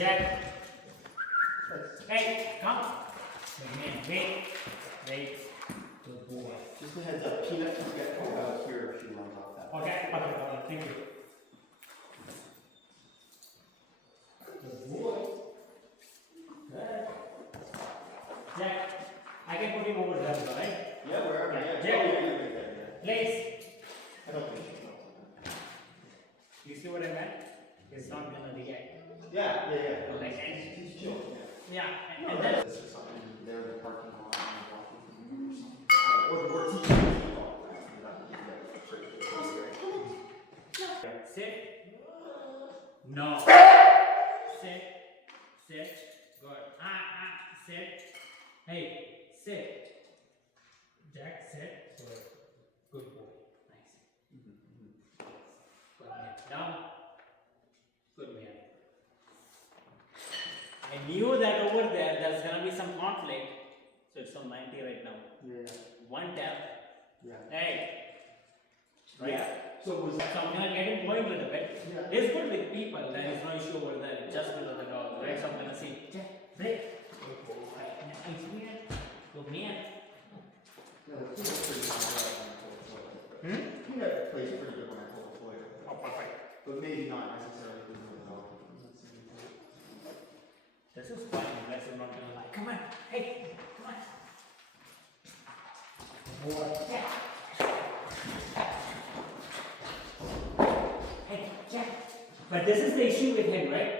Jack. Hey, come. Wait. Good boy. Just a heads up, Peanut can get out here if she runs off that. Okay, thank you. Good boy. Good. Jack, I can put him over there, right? Yeah, wherever. Yeah. Jack, right there. place. I don't think she knows. You see what I meant? It's not gonna react. Yeah. Like, He's chill. Yeah, No, and then. this is something there in the parking lot and walking or TV. Sit. No. Sit. Good. Sit. Hey, sit. Jack, sit. Good boy. Nice. Good man. Down. Good man. I knew that over there's gonna be some conflict. So it's on 90 right now. Yeah. One tap. Yeah. Hey. Right? Yeah. So I'm gonna get him going a little bit. Yeah. It's good with people, there is no issue over there, just with the dog, right? So I'm gonna see. Break. Nice man. Good man. Peanut plays pretty good when I pull the toy. Oh, perfect. But maybe not necessarily with the dog. This is fine, you guys are not gonna lie. Come on. Hey, come on. Boy. Yeah. Hey, Jack. But this is the issue with him, right?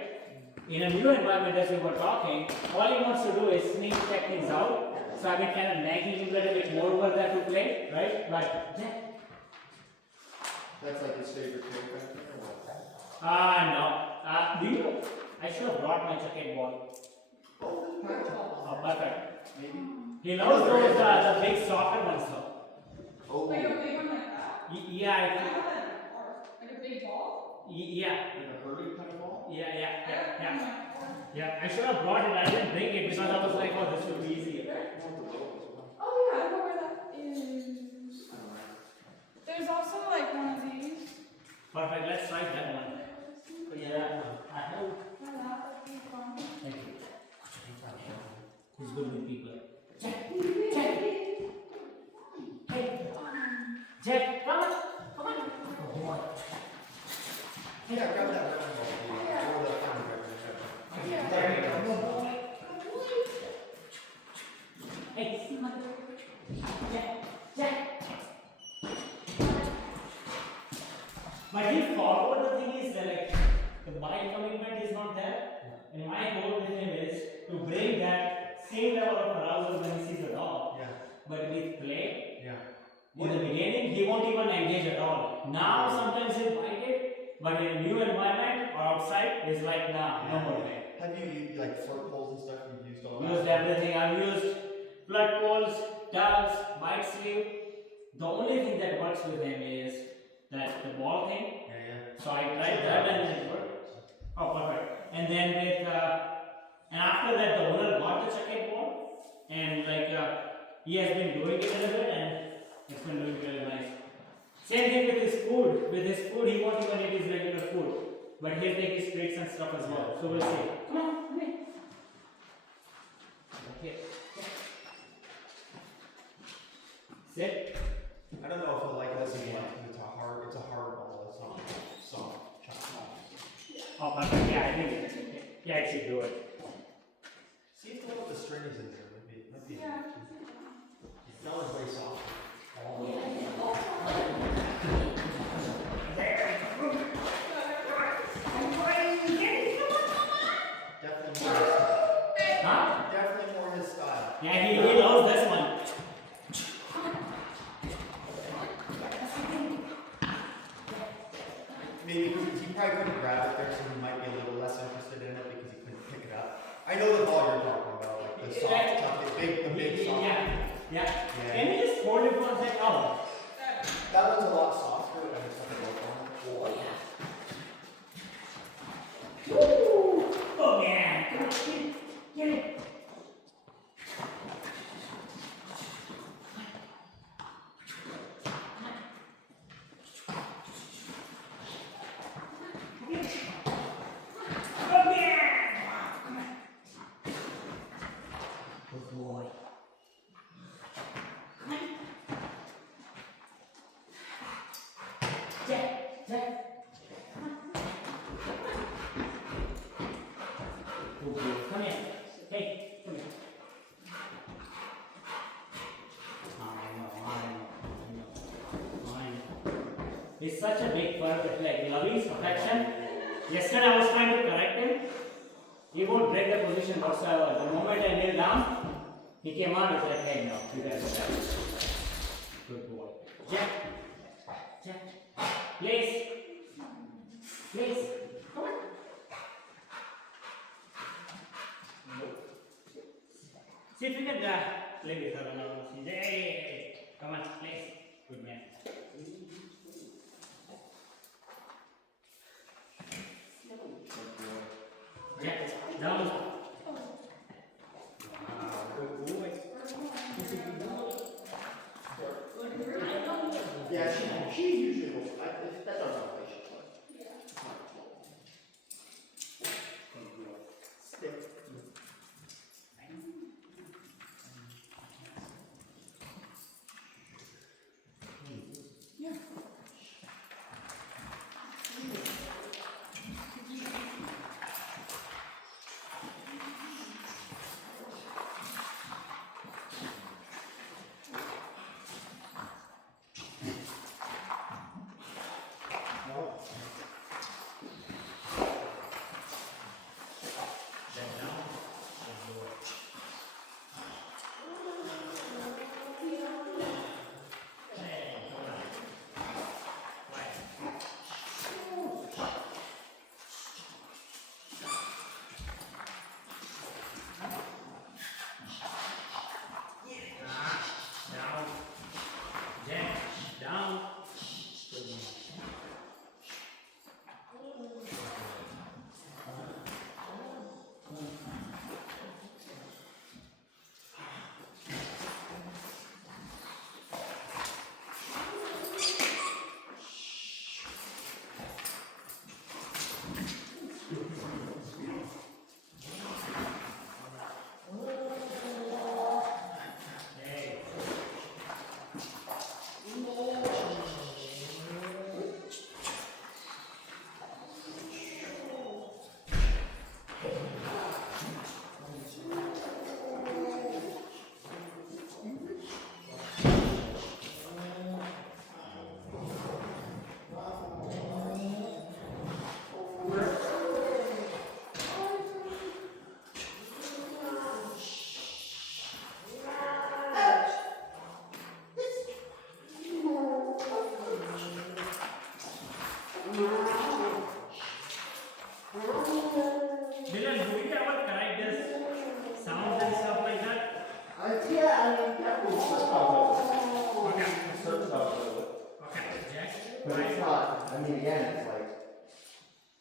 In a new environment, as we were talking, all he wants to do is sneak check things out. So I've been kind of nagging him a little bit more over there to play, right? But Jack. That's like his favorite thing, or what? No. Do you? I should have brought my jacket ball. Oh, perfect. Maybe. He loves those the big soccer ones though. Oh. Like a big one like that? Yeah, I have that in my car. Like a big ball? yeah. Like a hurdy kind of ball? Yeah. I have that in my car. Yeah, I should have brought it. I didn't bring it because I was like, oh, this would be easier. Oh yeah, I know where that is. There's also like one of these. Perfect. Let's try that one. Yeah. I know. That'd be fun. Thank you. He's good with people. Jack. Hey. Jack, come on. Come on. Yeah, grab that round ball. Or the fun grab. There you go. Hey, Jack. But he forward, the thing is that like the mind commitment is not there. And my goal with him is to bring that same level of arousal when he sees a dog. Yeah. But with play, Yeah. in the beginning he won't even engage at all. Now sometimes he'll bite it, but in a new environment or outside, it's like nah, no more play. Have you used like flirt poles and stuff? You've used all that? Used everything. I've used flood poles, tugs, bite sleeve. The only thing that works with him is that the ball thing. Yeah. So I tried that and it worked. Oh, perfect. And then with and after that the owner got the jacket ball and like he has been doing it a little bit and it's been doing really nice. Same thing with his food. With his food he won't even eat his regular food. But he'll take his treats and stuff as well. So we'll see. Come here. Okay. Sit. I don't know if he'll like this again because it's a hard ball. It's not soft. Oh, perfect. Yeah, I think it should do it. See if the one with the string is in there. Might be. Yeah. That one's very soft. Definitely more his style. Yeah, he loves this one. Maybe he probably couldn't grab it there, so he might be a little less interested in it because he couldn't pick it up. I know the ball you're talking about, like the soft chuck, the big soft. Yeah. Can you just hold it for a second? Oh. That one's a lot softer and it's like a little more. Woo! Oh man! Get it! Oh man! Jack, Jack. Good boy. Come here. Hey, come here. I know. He's such a big bird with like loving affection. Yesterday I was trying to correct him. He won't break the position whatsoever. The moment I kneel down, he came out and said, hey, no, you guys are back. Good boy. Jack. Jack. Please. Please. Come on. See if you can play with her. Hey, come on, please. Good man. Jack, down. Good boy. Yeah, she usually will. That's our relationship. Stick. But it's not, I mean, again, it's like,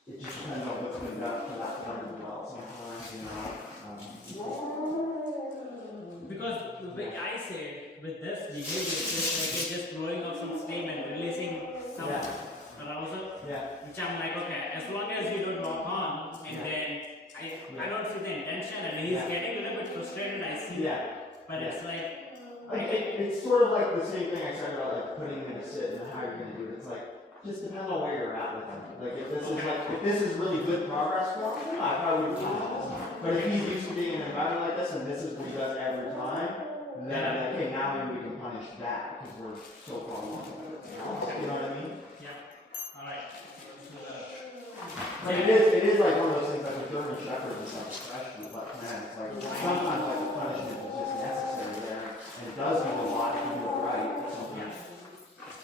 it just depends on what's been done for that part as well sometimes, you know. Because the way I say with this behavior, it's just like it's just blowing out some steam and releasing some arousal. Yeah. Which I'm like, okay, as long as you don't lock on, and then I don't see the intention, and he's getting a little bit frustrated, I see that. But it's like, it's sort of like the same thing I said about like putting him in a sit and how you're gonna do it. It's like, just depends on where you're at with him. Like if this is really good progress for him, I probably would do this. But if he's used to being in an environment like this and this is what he does every time, then like, okay, now maybe we can punish that because we're so far along with it. You know what I mean? yeah. Alright. But it is like one of those things like with German Shepherds and stuff, especially, but man, it's like sometimes like the punishment is just necessary there, and it does mean a lot if you do it right or something.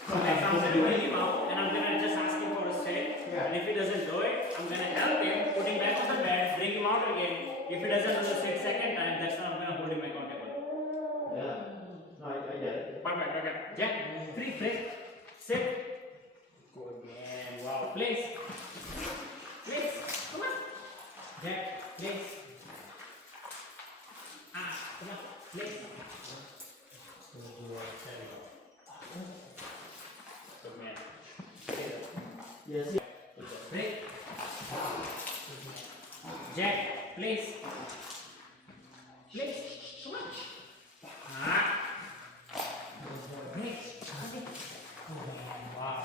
Okay, so I'm gonna bring him out and I'm gonna just ask him for a sit. Yeah. And if he doesn't do it, I'm gonna help him, put him back on the bed, bring him out again. If he doesn't do the sit second time, that's when I'm gonna hold him accountable. Yeah. No, I get it. Perfect, okay. Jack, 3, flip, sit. Good man. Wow. Place. Place. Come on. Jack, place. Come on. Place. Good man. Yes. Break. Jack, please. Please. Come on. Break. Okay. Wow.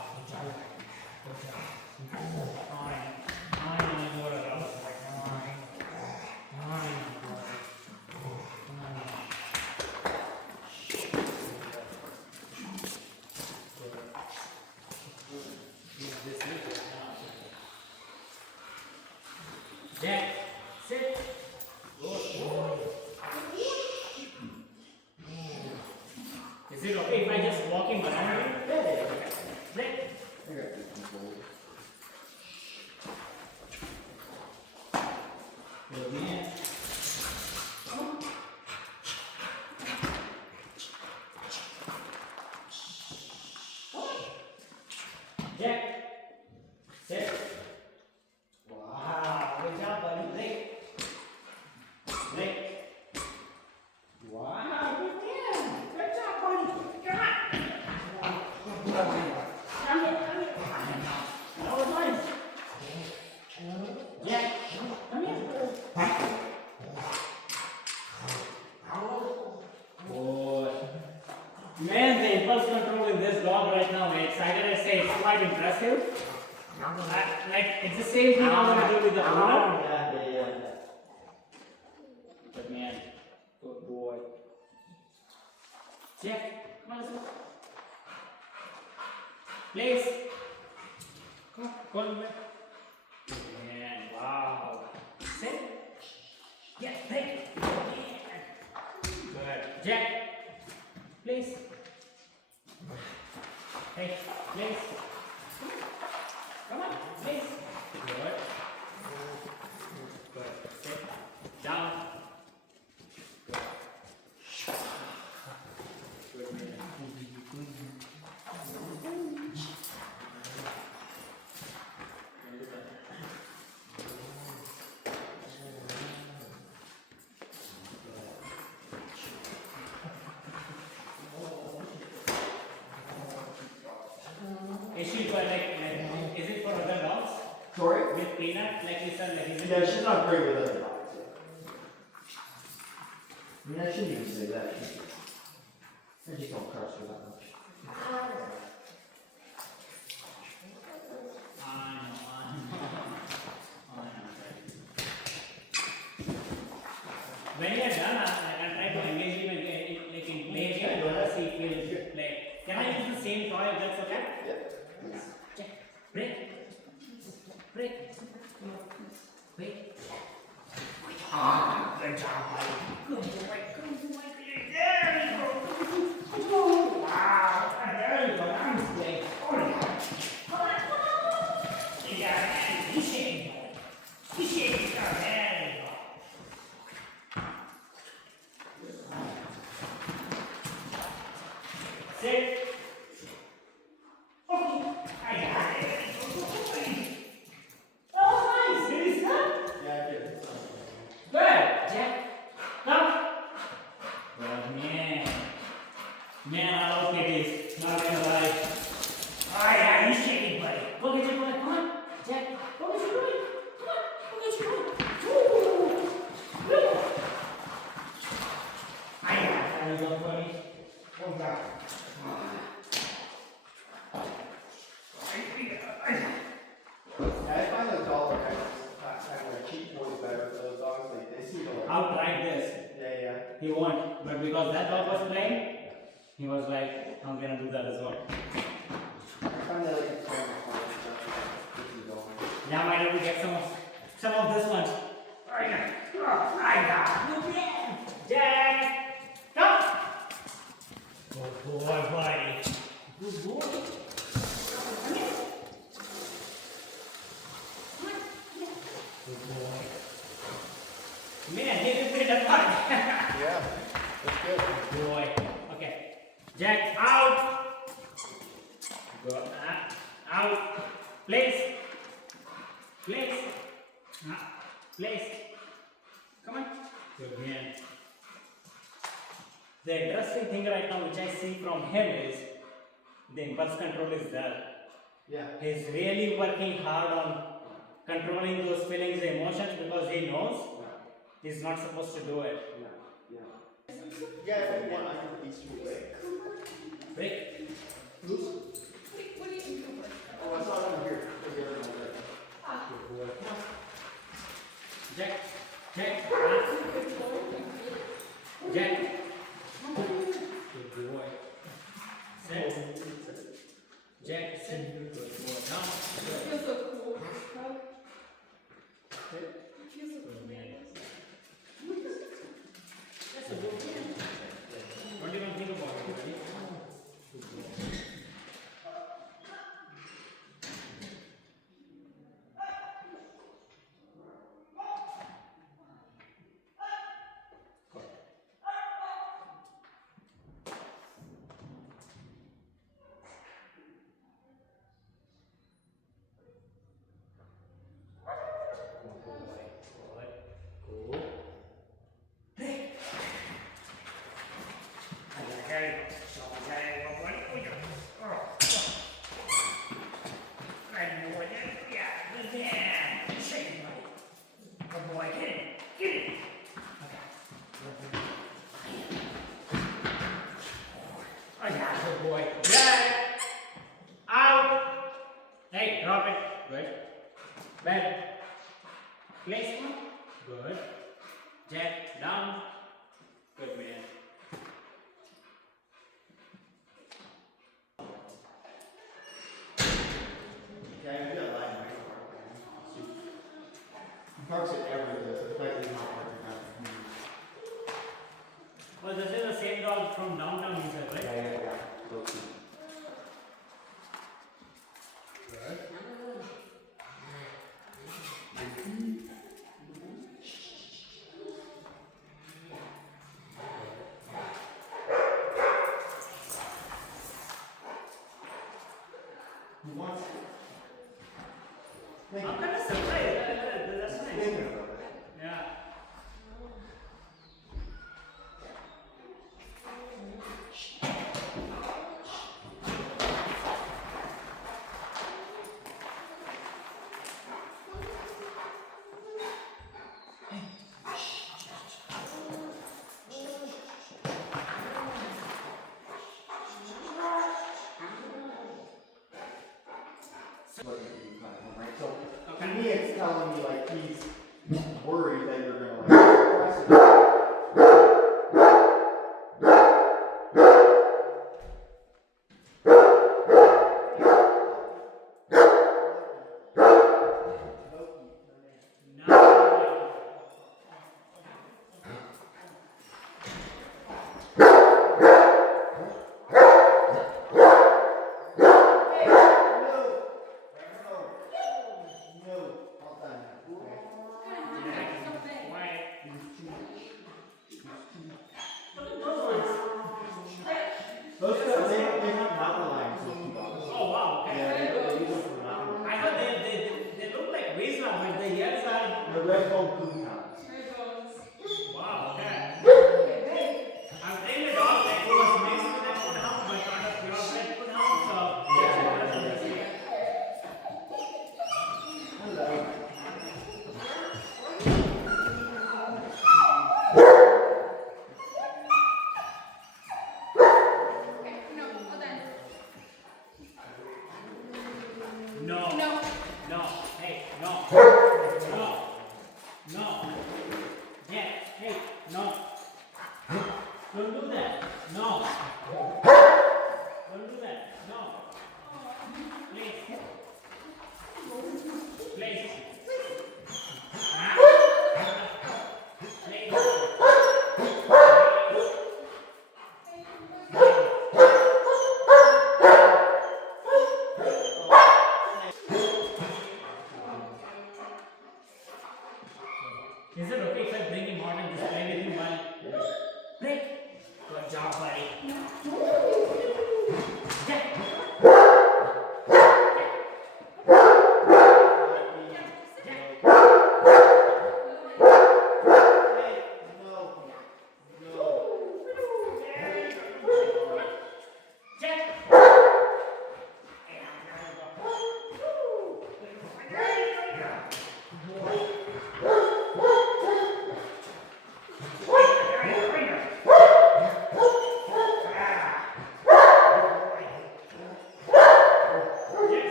This is Jack, sit. Good boy. Is it okay if I just walk him around? Sit. Good man. Jack, sit. Wow, good job, buddy. Break. Wow, good man. Good job, buddy. Come on. Come here. That was nice. Jack, come here. Boy. Man, the impulse control in this dog right now, man, excited I say it's quite impressive. Like, it's the same thing I'm going to do with the owner. Yeah. But man, good boy. Jack, come on, let's go. Please. Come on, go on, man. Good man, wow. Sit. Yeah, break. Good. Jack, please. Hey, please. Come on, please. Good. Good. Sit. Down. Good. Good man. Is she for like, is it for other dogs? Sorry? With peanut, like you said, like is it? Yeah, she's not great with other dogs. I mean, I shouldn't even say that. I just don't trust her that much. I know. When you're done, I try to engage him and like in play game, and let us see if he'll play. Can I use the same toy if that's okay? Yeah. Check. Break. Break. Break. Ah, good job, buddy. Good boy. There you go. Oh, wow. There you go. Now he's playing. Oh, yeah. Come on. Yeah, he's shaking. He's shaking. There you go. Sit. Okay. I got it. Oh, nice. Did he stop? Yeah, I did. Good. Jack. Come. Good man. Man, I love kitties. Not gonna lie. Oh yeah, he's shaking, buddy. Go get your boy. Come on. Jack. Go get your boy. Come on. Go get your boy. Woo. I got it. There you go, buddy. Oh, God. Yeah, I find those dogs are kind of cheap toys better for those dogs. Like, they seem to like. I'll try this. Yeah. He won't, but because that dog was playing, he was like, I'm gonna do that as well. I find that like it's kind of fun and stuff. This is going. Now why don't we get some of this one? I got. Good man. Jack. Come. Good boy, buddy. Good boy. Come here. Good boy. Man, he did that part. Yeah, that's good. Good boy. Okay. Jack, out. Go. Out. Place. Place. Place. Come on. Good man. The interesting thing right now which I see from him is the impulse control is there. Yeah. He's really working hard on controlling those feelings, emotions, because he knows he's not supposed to do it. Yeah, if you want, I can put these two away. Break. Loose? What do you think over? Oh, I saw it over here. There's the other one right there. Jack. Jack. Jack. Good boy. Sit. Jack. Sit. Good boy. Down. It feels so cool. Huh? Okay. It feels so cool. That's a good one. Don't even think about it, ready? Good boy. Back. Out. Hey, drop it. Good. Bed. Place one. Good. Jet. Down. Good man. Yeah, you got line right. He parks it everywhere, so the fact he's not parking out. Well, this is the same dog from downtown, you said, right? Yeah. Those two. Good. He wants it. Thank I'm you. kind of surprised. That's nice. Thinking about it. Yeah. Looking at you kind of, right? So Okay. to me, it's telling me like he's worried that you're gonna like press it. Now. No, all done. Okay. Quiet. Those guys, they have mountain lions, those two dogs. Oh wow. Okay. Yeah, they use them for mountain I lions. thought they look like wasteland, but the ears are. The red bone coon hounds. Wow. Okay. I'm saying the dog like was mixed with a coon hound, but not a purebred coon hound. So that's interesting. Hello. No. No. Hey. No. No. No. Yeah. Hey. No. Don't do that. No. Don't do that. No. Please. Please.